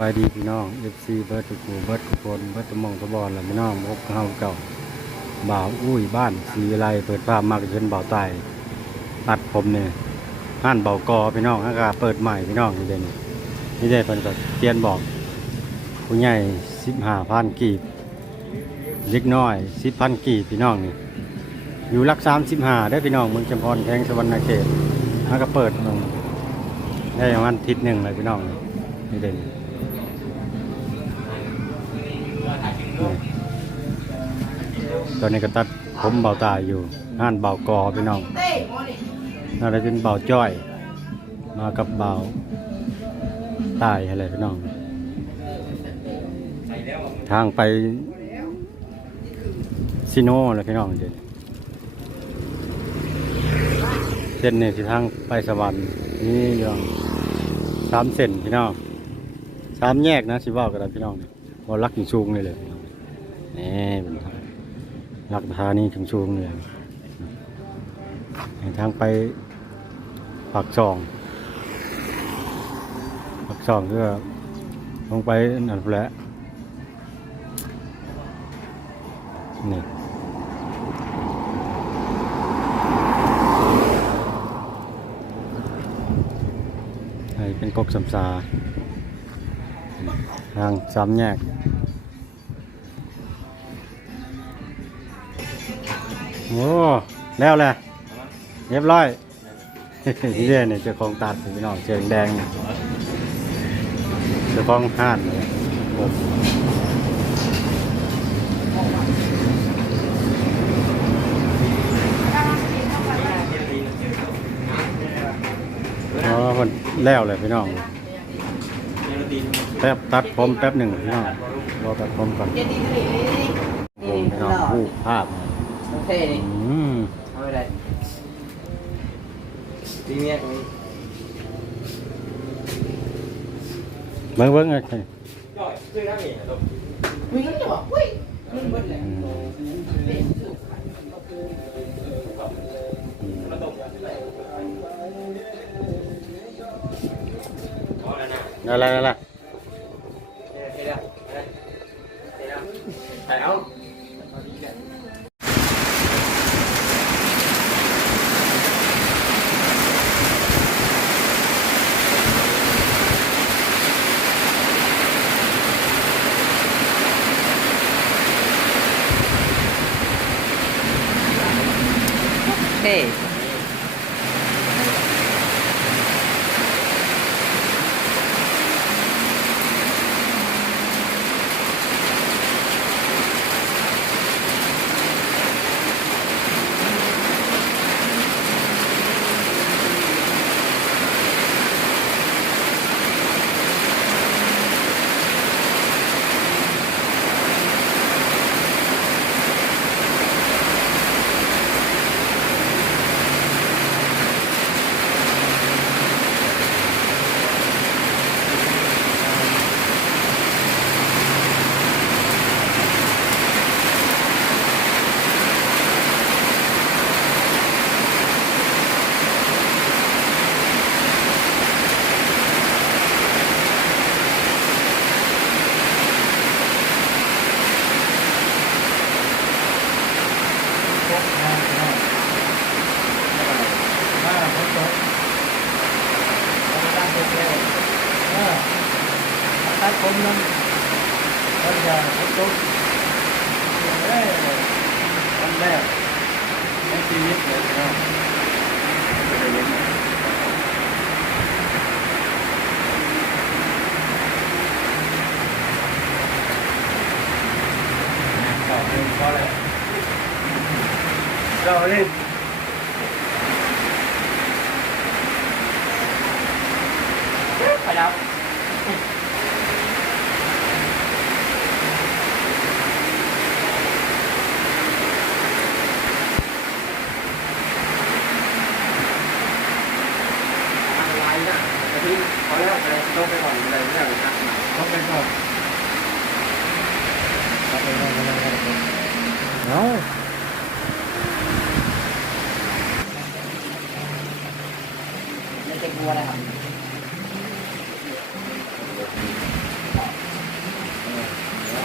บายดีพี่น้อง FC เบิร์ดทุกคูเบิร์ดทุกคนเบิร์ตมองตะบอลแล้วพี่น้องพบเฮาเก่าบ่าวอุ้ยบ้านสีไลเปิดภาพมากเช่นบ่าวไตตัดผมเนี่ยห้านเบากอพี่น้องฮะกาเปิดใหม่พี่น้องนี่เด่นนี่ได้เพิ่นก็เตียนบอกผู้ใหญ่สิบห้าพันกีบเล็กน้อยสิบพันกีบพี่น้องนี่อยู่รักสามสิบห้าได้พี่น้องเมืองจำพรแทงสวรรณเขตฮะก็เปิดลงได้ประมาณทิศหนึ่งเลยพี่น้องนี่นี่เด่น ตอนนี้ก็ตัดผมเบาตายอยู่ห้านเบากอพี่น้องน่าจะเป็นเบาจ้อย มากับเบาตายอะไรพี่น้อง ทางไปซิโน่เลยพี่น้องเด็ดเส้นนี่คือทางไปสวรรค์นี่เรื่องสามเส้นพี่น้องสามแยกนะสิว่ากันพี่น้องนี่ว่ารักอยู่สูงเลยเลย นี่เป็นลักทานี่ถึงชูงเลยทางไปปักซองปักซองก็ลงไปนั่นแหละนี่เป็นกกสำซาทางสามแยก อ้แล้วแหละเรียบร้อยนี่เด้เนี่ยเจ้าของตัดพี่น้องเชิงแดงเนี่ยเจ้าของห้านเนี่ยผมอ๋อมันแล้วเลยพี่น้องแป๊บตัดผมแป๊บหนึ่งพี่น้องรอตัดผมก่อนผมพี่น้องรูปภาพ โอเคนี่อืมเอาไปได้ดีเมียตรงนี้เบิ้งเบิ้งไงมึงก็จะบอกอุ้ยมึงเบิดเลยอะไรอะไรไป เฮ้ตัดผมนั่นก็จะพบตุ๊กเอ้ แต่ที่พอแล้วไปต้องไปก่อนอะไรไม่เอาทักมาต้องไปก่อนเอาไม่จะกลัวนะครับ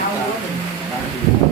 เอา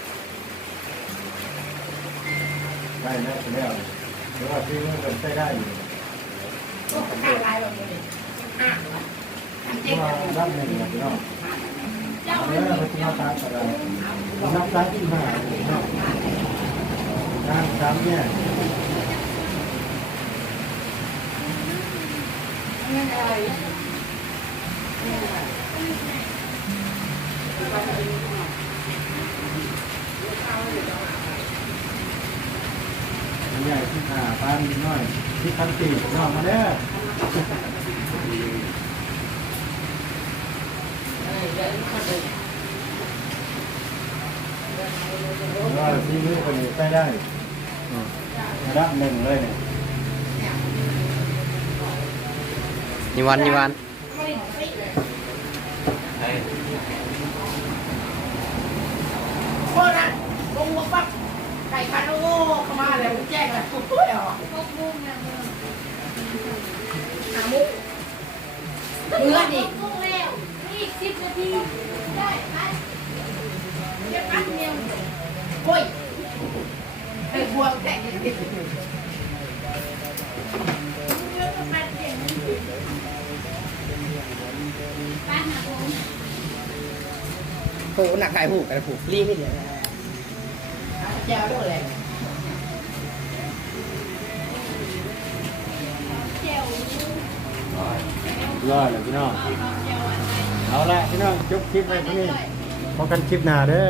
นมีเนื้อไปเป็นมือเลยขายทางนี้สิสิ้นหมื่นแม่โต๊ะเนาะตัดผมแล้วก็ปล่อยครั้งแรกนี่นะได้แล้วแล้วหรือว่าที่มันเป็นใช้ได้อยู่เพราะว่าด้านหนึ่งเนี่ยเนาะแล้วเราจะมาตามอะไรนับซ้ายที่มาเนาะด้านสามเนี่ย ใหญ่ที่ขาปานนิดหน่อยที่คันตีนอกมาเด้อว่าที่มือคนนี้ไปได้ระดับหนึ่งเลยเนี่ยนิวันนิวัน โคตรนะลงมาปั๊บไก่ คันโง่เข้ามาเลยแจ้งเลยโอ้ยอ๋อหามุกเนื้อดิลงแล้วอีกสิบนาทีได้ไหมเจ็บปั๊บเนี่ยโอ้ยไอ้บวงแตกดิบ้านหาผมโอ้หนักไก่ผูกไก่ผูกรีบไม่เหลือแจ้วด้วย เลยเลรอดเลยพี่น้อง เอาละพี่น้องจบคลิปไปที่นี่พบกันคลิปหน้าเด้อ